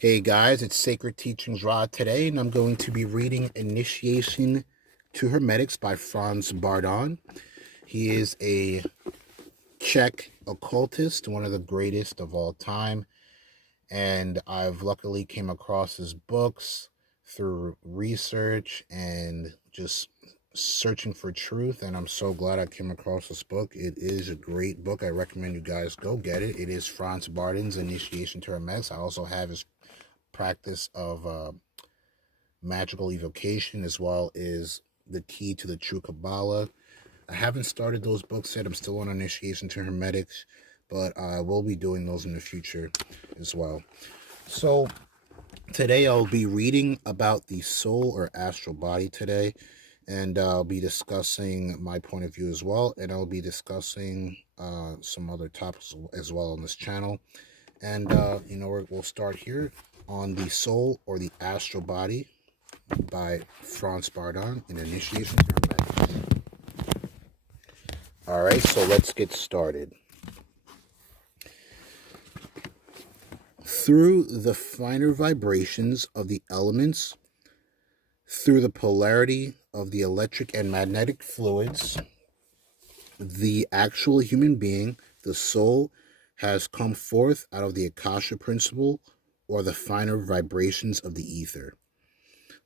Hey guys, it's Sacred Teachings Rod today, and I'm going to be reading Initiation to Hermetics by Franz Bardon. He is a Czech occultist, one of the greatest of all time, and I've luckily came across his books through research and just searching for truth, and I'm so glad I came across this book. It is a great book. I recommend you guys go get it. It is Franz Bardon's Initiation to Hermetics. I also have his practice of magical evocation, as well as the key to the true Kabbalah. I haven't started those books yet. I'm still on Initiation to Hermetics, but I will be doing those in the future as well. So today I'll be reading about the soul or astral body today, and I'll be discussing my point of view as well, and I'll be discussing some other topics as well on this channel. And we'll start here on the soul or the astral body by Franz Bardon in Initiation to Hermetics. All right, so let's get started. Through the finer vibrations of the elements, through the polarity of the electric and magnetic fluids, the actual human being, the soul, has come forth out of the Akasha principle or the finer vibrations of the ether.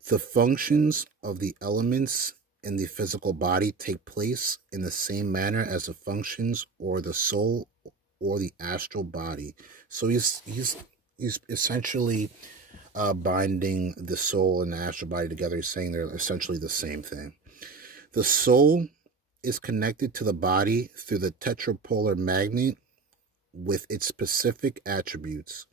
The functions of the elements in the physical body take place in the same manner as the functions or the soul or the astral body. So he's essentially binding the soul and the astral body together. He's saying they're essentially the same thing. The soul is connected to the body through the tetrapolar magnet with its specific attributes.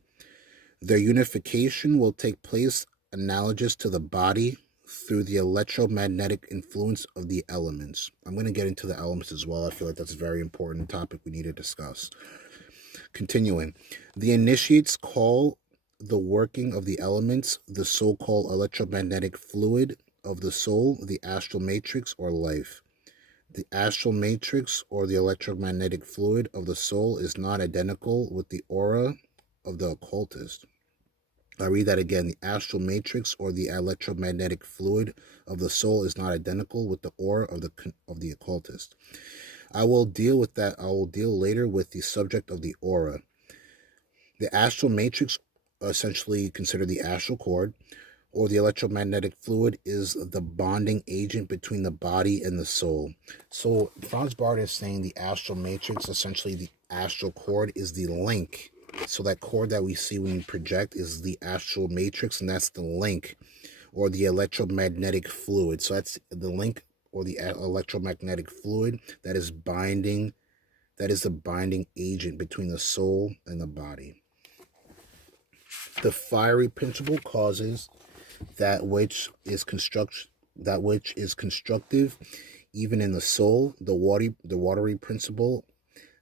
Their unification will take place analogous to the body through the electromagnetic influence of the elements. I'm going to get into the elements as well. I feel like that's a very important topic we need to discuss. Continuing, the initiates call the working of the elements the so-called electromagnetic fluid of the soul, the astral matrix, or life. The astral matrix or the electromagnetic fluid of the soul is not identical with the aura of the occultist. I read that again. The astral matrix or the electromagnetic fluid of the soul is not identical with the aura of the occultist. I will deal with that. I will deal later with the subject of the aura. The astral matrix, essentially considered the astral cord, or the electromagnetic fluid, is the bonding agent between the body and the soul. So Franz Bardon is saying the astral matrix, essentially the astral cord, is the link. So that cord that we see when we project is the astral matrix, and that's the link or the electromagnetic fluid. So that's the link or the electromagnetic fluid that is binding, that is the binding agent between the soul and the body. The fiery principle causes that which is constructive, even in the soul. The watery principle,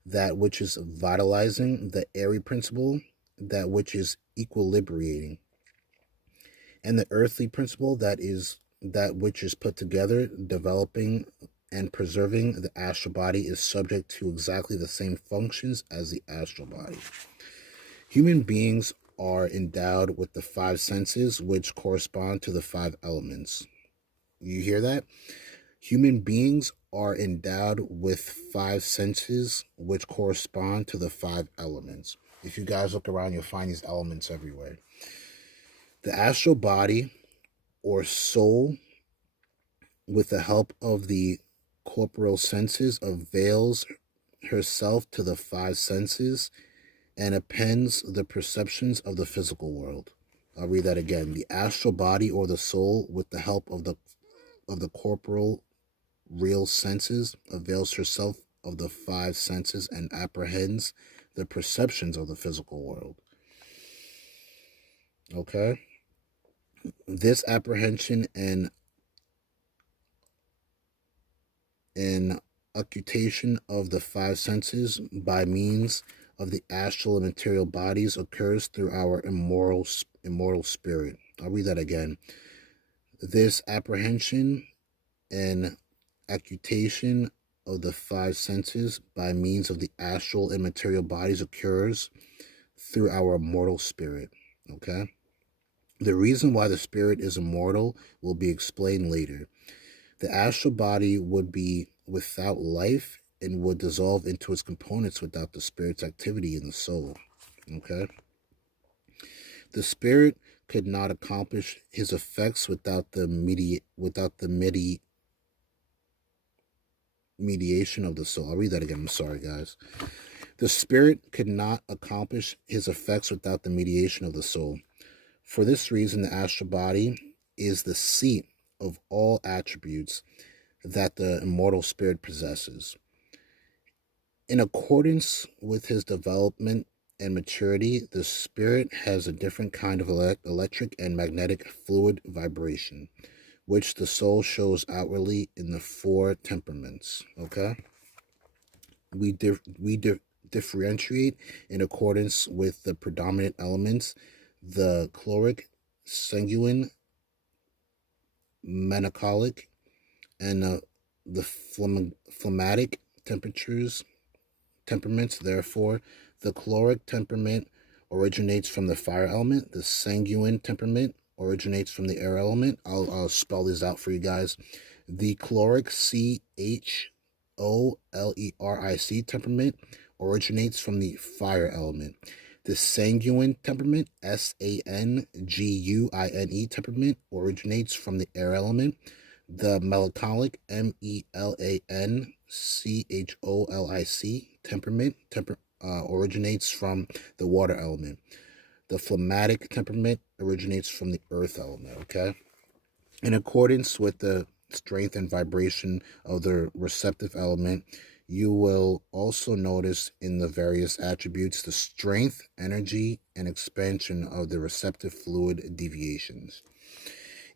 that which is vitalizing. The airy principle, that which is equilibrating. And the earthly principle, that which is put together, developing and preserving the astral body, is subject to exactly the same functions as the astral body. Human beings are endowed with the five senses, which correspond to the five elements. You hear that? Human beings are endowed with five senses, which correspond to the five elements. If you guys look around, you'll find these elements everywhere. The astral body or soul, with the help of the corporeal senses, avails herself to the five senses and appends the perceptions of the physical world. I'll read that again. The astral body or the soul, with the help of the corporal real senses, avails herself of the five senses and apprehends the perceptions of the physical world. Okay? This apprehension and occultation of the five senses by means of the astral and material bodies occurs through our immortal spirit. I'll read that again. This apprehension and occultation of the five senses by means of the astral and material bodies occurs through our immortal spirit. Okay? The reason why the spirit is immortal will be explained later. The astral body would be without life and would dissolve into its components without the spirit's activity in the soul. Okay? The spirit could not accomplish his effects without the mediation of the soul. I'll read that again. I'm sorry, guys. The spirit could not accomplish his effects without the mediation of the soul. For this reason, the astral body is the seat of all attributes that the immortal spirit possesses. In accordance with his development and maturity, the spirit has a different kind of electric and magnetic fluid vibration, which the soul shows outwardly in the four temperaments. Okay? We differentiate in accordance with the predominant elements: the chloric, sanguine, melancholic, and the phlegmatic temperaments. Therefore, the chloric temperament originates from the fire element. The sanguine temperament originates from the air element. I'll spell these out for you guys. The chloric, CHOLERIC temperament originates from the fire element. The sanguine temperament, SANGUINE temperament originates from the air element. The melancholic, MELANCHOLIC temperament originates from the water element. The phlegmatic temperament originates from the earth element. Okay? In accordance with the strength and vibration of the receptive element, you will also notice in the various attributes the strength, energy, and expansion of the receptive fluid deviations.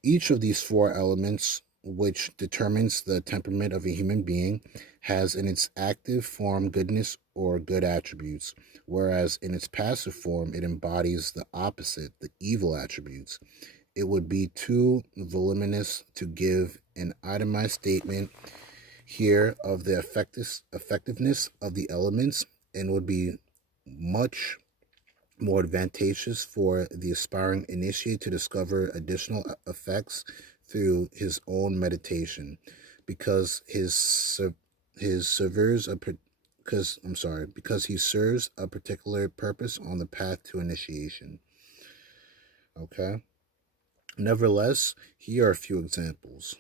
Each of these four elements, which determines the temperament of a human being, has in its active form goodness or good attributes, whereas in its passive form it embodies the opposite, the evil attributes. It would be too voluminous to give an itemized statement here of the effectiveness of the elements, and would be much more advantageous for the aspiring initiate to discover additional effects through his own meditation, because he serves a particular purpose on the path to initiation. Okay? Nevertheless, here are a few examples.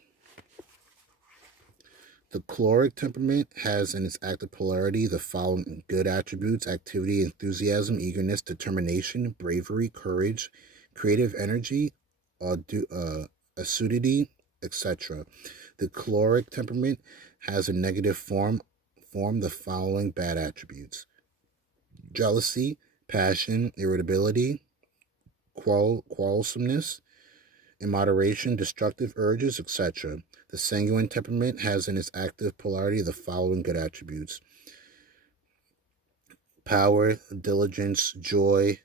The chloric temperament has in its active polarity the following good attributes: activity, enthusiasm, eagerness, determination, bravery, courage, creative energy, assiduity, etc. The chloric temperament has a negative form the following bad attributes: jealousy, passion, irritability, quarrelsomeness, immoderation, destructive urges, etc. The sanguine temperament has in its active polarity the following good attributes: power, diligence, joy,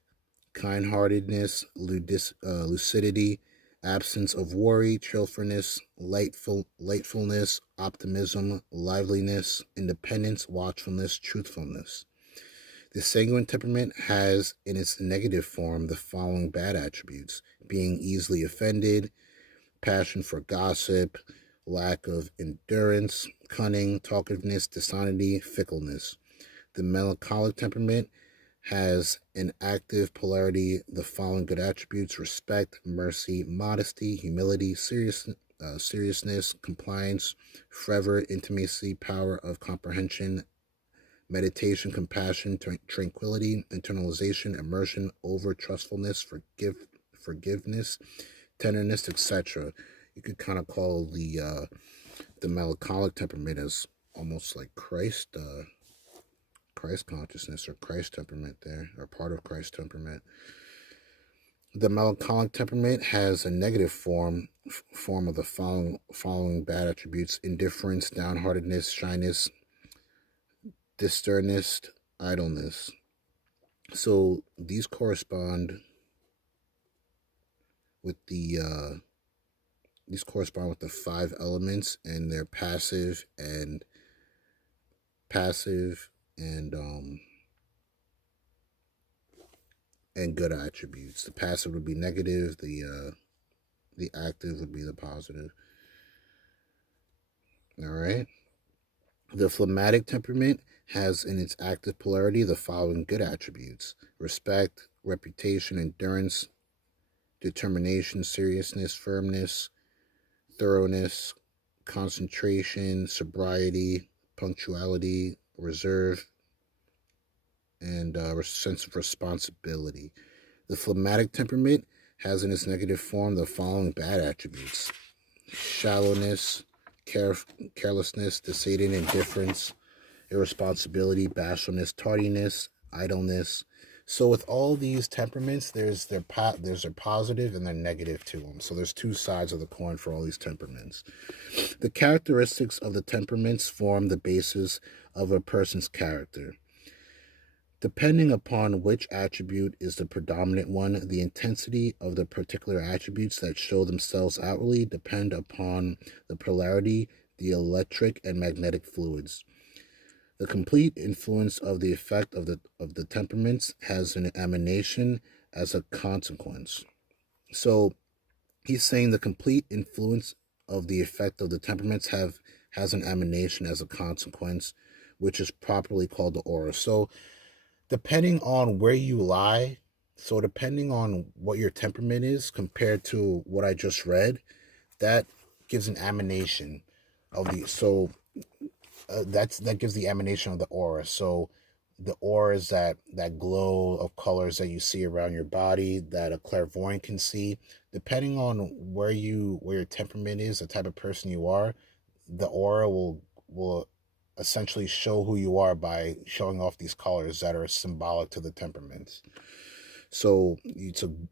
kindheartedness, lucidity, absence of worry, cheerfulness, lightfulness, optimism, liveliness, independence, watchfulness, truthfulness. The sanguine temperament has in its negative form the following bad attributes: being easily offended, passion for gossip, lack of endurance, cunning, talkativeness, dishonesty, fickleness. The melancholic temperament has an active polarity the following good attributes: respect, mercy, modesty, humility, seriousness, compliance, fervor, intimacy, power of comprehension, meditation, compassion, tranquility, internalization, immersion, over trustfulness, forgiveness, tenderness, etc. You could kind of call the melancholic temperament as almost like Christ consciousness, or Christ temperament there, or part of Christ temperament. The melancholic temperament has a negative form of the following bad attributes: indifference, downheartedness, shyness, sternness, idleness. So these correspond with the five elements, and they're passive and and good attributes. The passive would be negative, the active would be the positive. All right. The phlegmatic temperament has in its active polarity the following good attributes: respect, reputation, endurance, determination, seriousness, firmness, thoroughness, concentration, sobriety, punctuality, reserve, and a sense of responsibility. The phlegmatic temperament has in its negative form the following bad attributes: shallowness, carelessness, disdain, indifference, irresponsibility, bashfulness, tardiness, idleness. So with all these temperaments, there's their positive and their negative to them. So there's two sides of the coin for all these temperaments. The characteristics of the temperaments form the basis of a person's character. Depending upon which attribute is the predominant one, the intensity of the particular attributes that show themselves outwardly depend upon the polarity, the electric and magnetic fluids. The complete influence of the effect of the temperaments has an emanation as a consequence. So he's saying the complete influence of the effect of the temperaments has an emanation as a consequence, which is properly called the aura. So depending on where you lie, so depending on what your temperament is compared to what I just read, that gives an emanation of the that gives the emanation of the aura. So the aura is that glow of colors that you see around your body that a clairvoyant can see. Depending on where your temperament is, the type of person you are, the aura will essentially show who you are by showing off these colors that are symbolic to the temperaments. So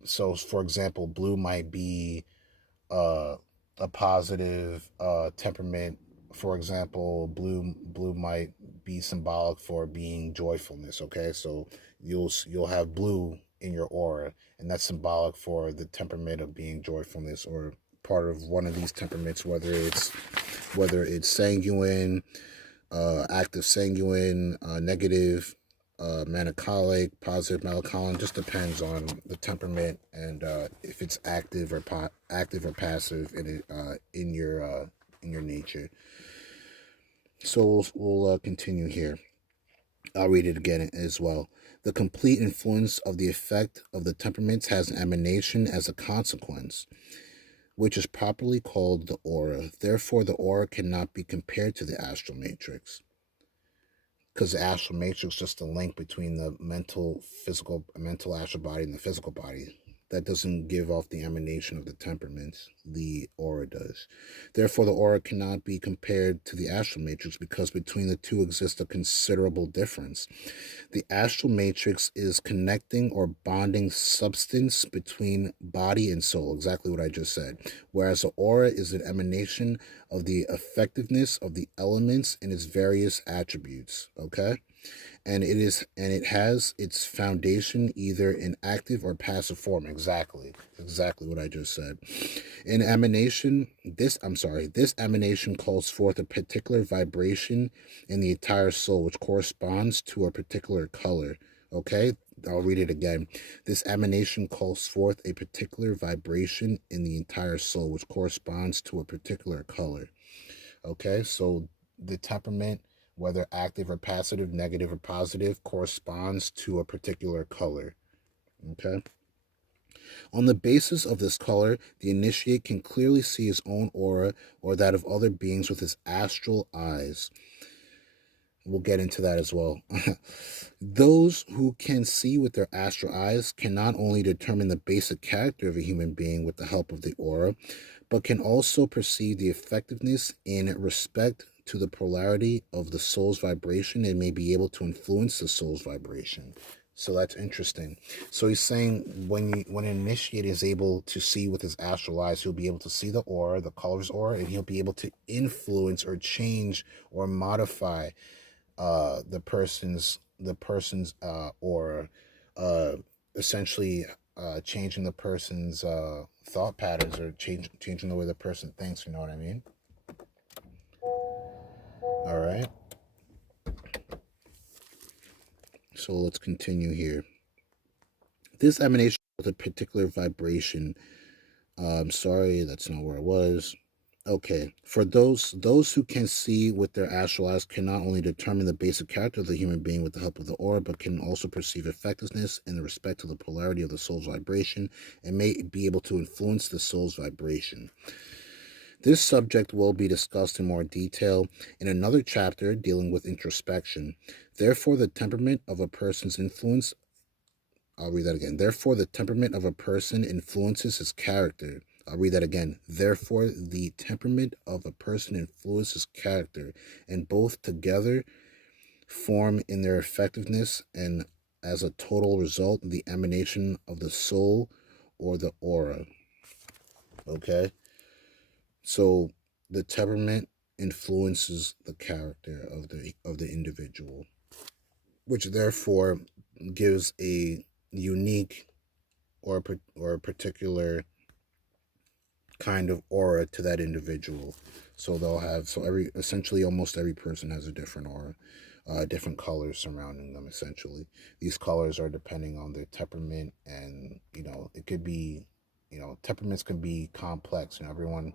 so for example, blue might be uh, a positive temperament. For example, blue might be symbolic for being joyfulness. Okay, so you'll have blue in your aura, and that's symbolic for the temperament of being joyfulness, or part of one of these temperaments, whether it's sanguine, active sanguine, negative, melancholic, positive melancholy. Just depends on the temperament and if it's active or active or passive in your nature. So we'll continue here. I'll read it again as well. The complete influence of the effect of the temperaments has an emanation as a consequence, which is properly called the aura. Therefore, the aura cannot be compared to the astral matrix, because the astral matrix is just a link between the mental astral body and the physical body. That doesn't give off the emanation of the temperaments. The aura does. Therefore, the aura cannot be compared to the astral matrix because between the two exists a considerable difference. The astral matrix is connecting or bonding substance between body and soul, exactly what I just said, whereas the aura is an emanation of the effectiveness of the elements in its various attributes, okay? And it has its foundation either in active or passive form. Exactly what I just said. This emanation calls forth a particular vibration in the entire soul, which corresponds to a particular color. Okay, I'll read it again. This emanation calls forth a particular vibration in the entire soul, which corresponds to a particular color. Okay, so the temperament, whether active or passive, negative or positive, corresponds to a particular color. Okay. On the basis of this color, the initiate can clearly see his own aura or that of other beings with his astral eyes. We'll get into that as well. Those who can see with their astral eyes can not only determine the basic character of a human being with the help of the aura, but can also perceive the effectiveness in respect to the polarity of the soul's vibration and may be able to influence the soul's vibration. So that's interesting. So he's saying when an initiate is able to see with his astral eyes, he'll be able to see the aura, the color's aura, and he'll be able to influence or change or modify the person's aura, essentially changing the person's thought patterns, or changing the way the person thinks. You know what I mean? All right. So let's continue here. This emanation with a particular vibration. I'm sorry, that's not where it was. Okay, for those who can see with their astral eyes can not only determine the basic character of the human being with the help of the aura, but can also perceive effectiveness in the respect to the polarity of the soul's vibration and may be able to influence the soul's vibration. This subject will be discussed in more detail in another chapter dealing with introspection. Therefore, the temperament of a person's influence I'll read that again. Therefore, the temperament of a person influences his character. I'll read that again. Therefore, the temperament of a person influences character, and both together form in their effectiveness and as a total result the emanation of the soul or the aura. Okay? So the temperament influences the character of the individual, which therefore gives a unique or a particular kind of aura to that individual. So they'll have essentially almost every person has a different aura, different colors surrounding them. Essentially, these colors are depending on their temperament, and it could be, temperaments can be complex. Everyone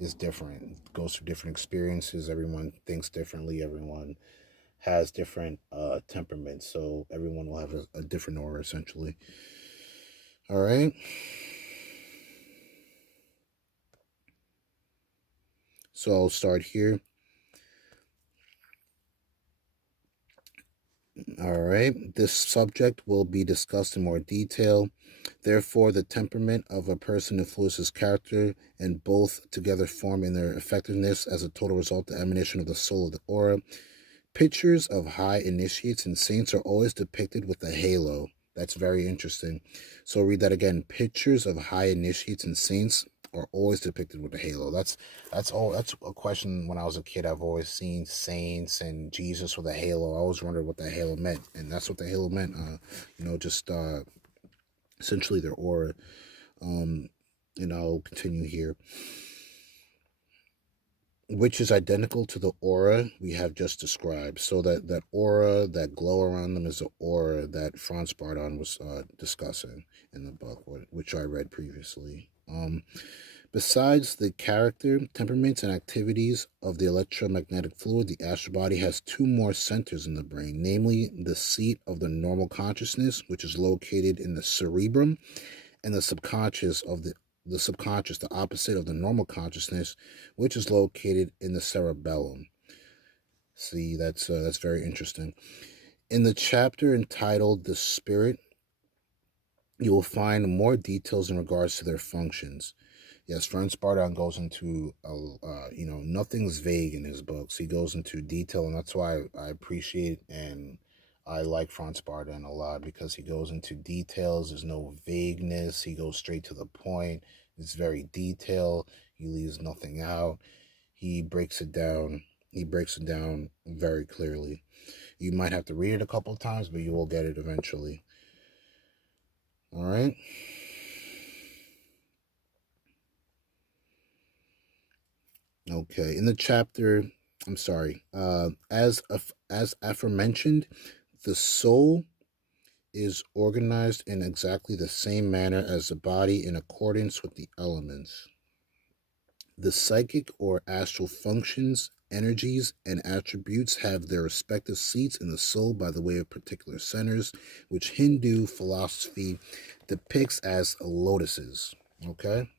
is different, goes through different experiences. Everyone thinks differently. Everyone has different temperaments, so everyone will have a different aura essentially. All right. So I'll start here. All right. This subject will be discussed in more detail. Therefore, the temperament of a person influences character, and both together form in their effectiveness as a total result the emanation of the soul of the aura. Pictures of high initiates and saints are always depicted with a halo. That's very interesting. So read that again. Pictures of high initiates and saints are always depicted with a halo. That's a question. When I was a kid, I've always seen saints and Jesus with a halo. I always wondered what that halo meant, and that's what the halo meant. Just essentially their aura. And I'll continue here, which is identical to the aura we have just described. So that aura, that glow around them, is the aura that Franz Bardon was discussing in the book, which I read previously. Besides the character, temperaments, and activities of the electromagnetic fluid, the astral body has two more centers in the brain, namely the seat of the normal consciousness, which is located in the cerebrum, and the subconscious, the opposite of the normal consciousness, which is located in the cerebellum. See, that's very interesting. In the chapter entitled "The Spirit," you will find more details in regards to their functions. Yes, Franz Bardon goes into, nothing's vague in his books. He goes into detail, and that's why I appreciate and I like Franz Bardon a lot, because he goes into details. There's no vagueness. He goes straight to the point. It's very detailed. He leaves nothing out. He breaks it down. He breaks it down very clearly. You might have to read it a couple of times, but you will get it eventually. All right. Okay, in the chapter, I'm sorry, as aforementioned, the soul is organized in exactly the same manner as the body in accordance with the elements. The psychic or astral functions, energies, and attributes have their respective seats in the soul by the way of particular centers, which Hindu philosophy depicts as lotuses. Okay?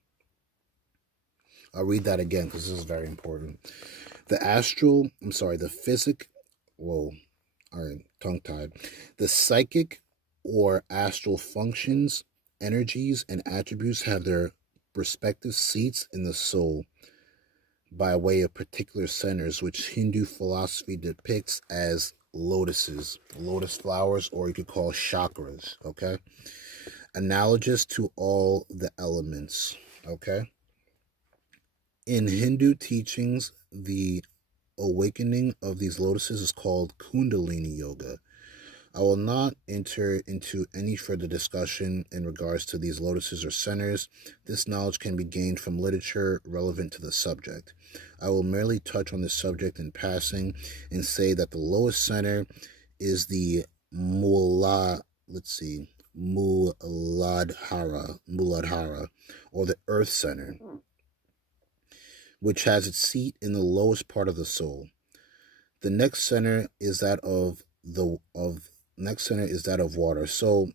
I'll read that again because this is very important. The physic, whoa, all right, tongue tied. The psychic or astral functions, energies, and attributes have their respective seats in the soul by way of particular centers, which Hindu philosophy depicts as lotuses, lotus flowers, or you could call chakras, okay? Analogous to all the elements, okay? In Hindu teachings, the awakening of these lotuses is called Kundalini Yoga. I will not enter into any further discussion in regards to these lotuses or centers. This knowledge can be gained from literature relevant to the subject. I will merely touch on this subject in passing and say that the lowest center is the Muladhara, or the earth center, which has its seat in the lowest part of the soul. The next center is that of water. So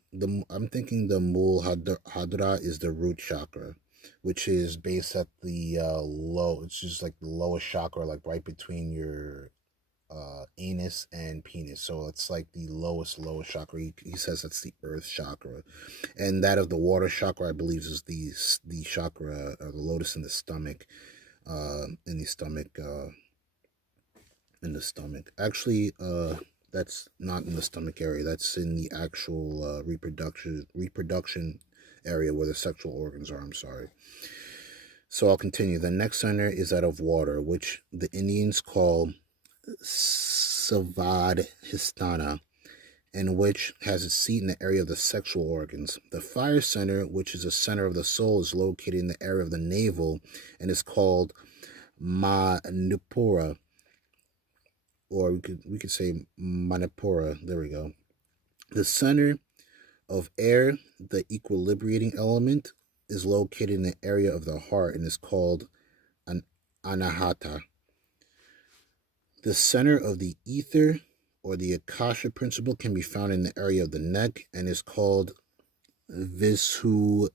I'm thinking the Muladhara is the root chakra, which is based at the low. It's just like the lowest chakra, like right between your anus and penis. So it's like the lowest chakra. He says that's the earth chakra, and that of the water chakra, I believe, is the chakra or the lotus in the stomach. In the stomach. Actually, that's not in the stomach area. That's in the actual reproduction area where the sexual organs are. I'm sorry. So I'll continue. The next center is that of water, which the Indians call Savadhisthana, and which has its seat in the area of the sexual organs. The fire center, which is the center of the soul, is located in the area of the navel and is called Manipura, or we could say Manipura. There we go. The center of air, the equilibrating element, is located in the area of the heart and is called an Anahata. The center of the ether, or the Akasha principle, can be found in the area of the neck and is called Vishuddha.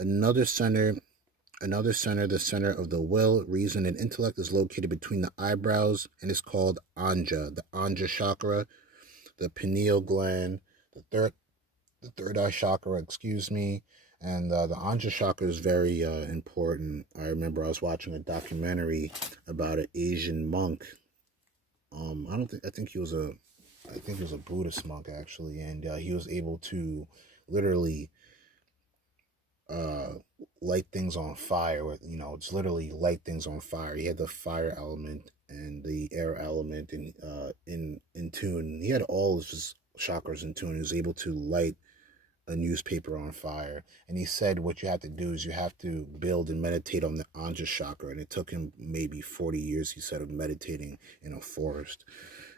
Another center, the center of the will, reason, and intellect, is located between the eyebrows and is called Anja, the Anja chakra. The pineal gland, the third eye chakra, excuse me, and the Anja chakra is very important. I remember I was watching a documentary about an Asian monk. I think he was a Buddhist monk actually, and he was able to literally uh light things on fire with, it's literally light things on fire. He had the fire element and the air element in tune. He had all of his chakras in tune. He was able to light a newspaper on fire. And he said what you have to do is you have to build and meditate on the Anja chakra. And it took him maybe 40 years, he said, of meditating in a forest.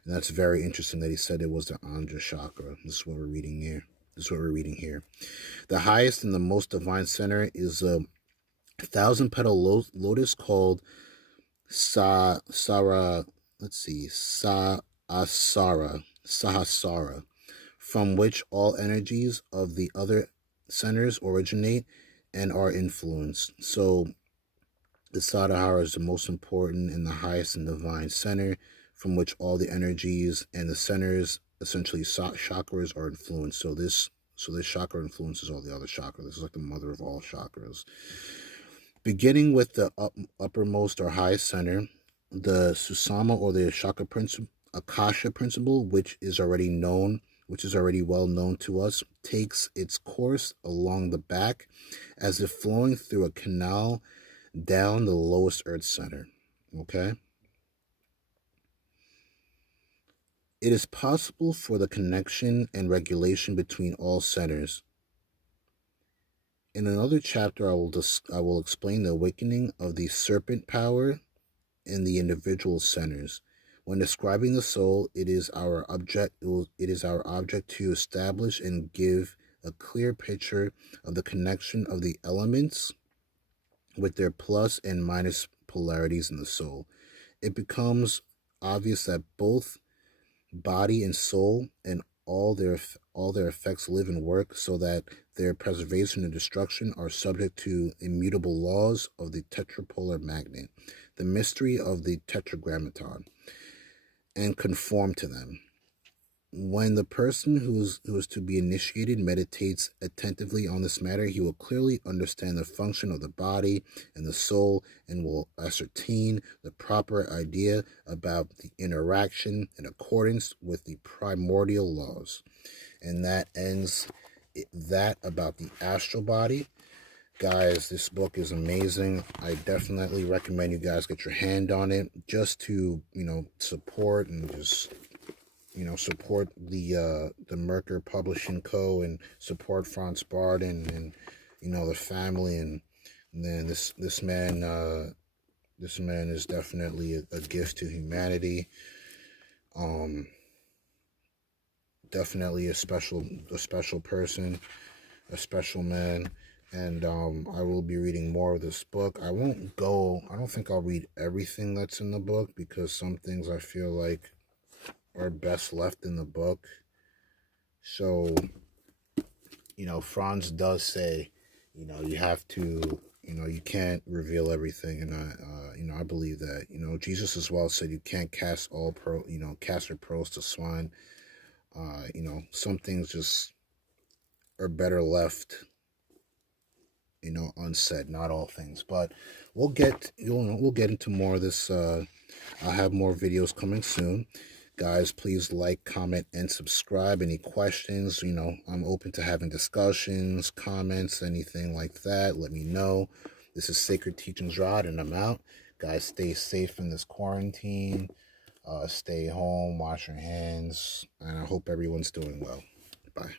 And that's very interesting that he said it was the Anja chakra. This is what we're reading here. The highest and the most divine center is a 1,000-petal lotus called Sahasrara, from which all energies of the other centers originate and are influenced. So the Sadhara is the most important and the highest and divine center from which all the energies and the centers, essentially chakras, are influenced. So this chakra influences all the other chakras. This is like the mother of all chakras. Beginning with the uppermost or highest center, the Susama, or the Akasha principle, which is already well known to us, takes its course along the back as if flowing through a canal down the lowest earth center. Okay? It is possible for the connection and regulation between all centers. In another chapter, I will explain the awakening of the serpent power in the individual centers. When describing the soul, it is our object to establish and give a clear picture of the connection of the elements with their plus and minus polarities in the soul. It becomes obvious that both body and soul and all their effects live and work so that their preservation and destruction are subject to immutable laws of the tetrapolar magnet, the mystery of the tetragrammaton, and conform to them. When the person who is to be initiated meditates attentively on this matter, he will clearly understand the function of the body and the soul and will ascertain the proper idea about the interaction in accordance with the primordial laws. And that ends that about the astral body. Guys, this book is amazing. I definitely recommend you guys get your hand on it just to, support and just support the Merker Publishing Co. and support Franz Bardon and the family, and then this man is definitely a gift to humanity. definitely a special person, a special man. And I will be reading more of this book. I don't think I'll read everything that's in the book, because some things I feel like are best left in the book. So, Franz does say, you have to, you can't reveal everything. And I believe that, Jesus as well said you can't cast cast your pearls to swine. Some things just are better left, unsaid. Not all things, but we'll get into more of this. I'll have more videos coming soon. Guys, please like, comment, and subscribe. Any questions, I'm open to having discussions, comments, anything like that. Let me know. This is Sacred Teachings Rod, and I'm out. Guys, stay safe in this quarantine. Stay home, wash your hands, and I hope everyone's doing well. Bye.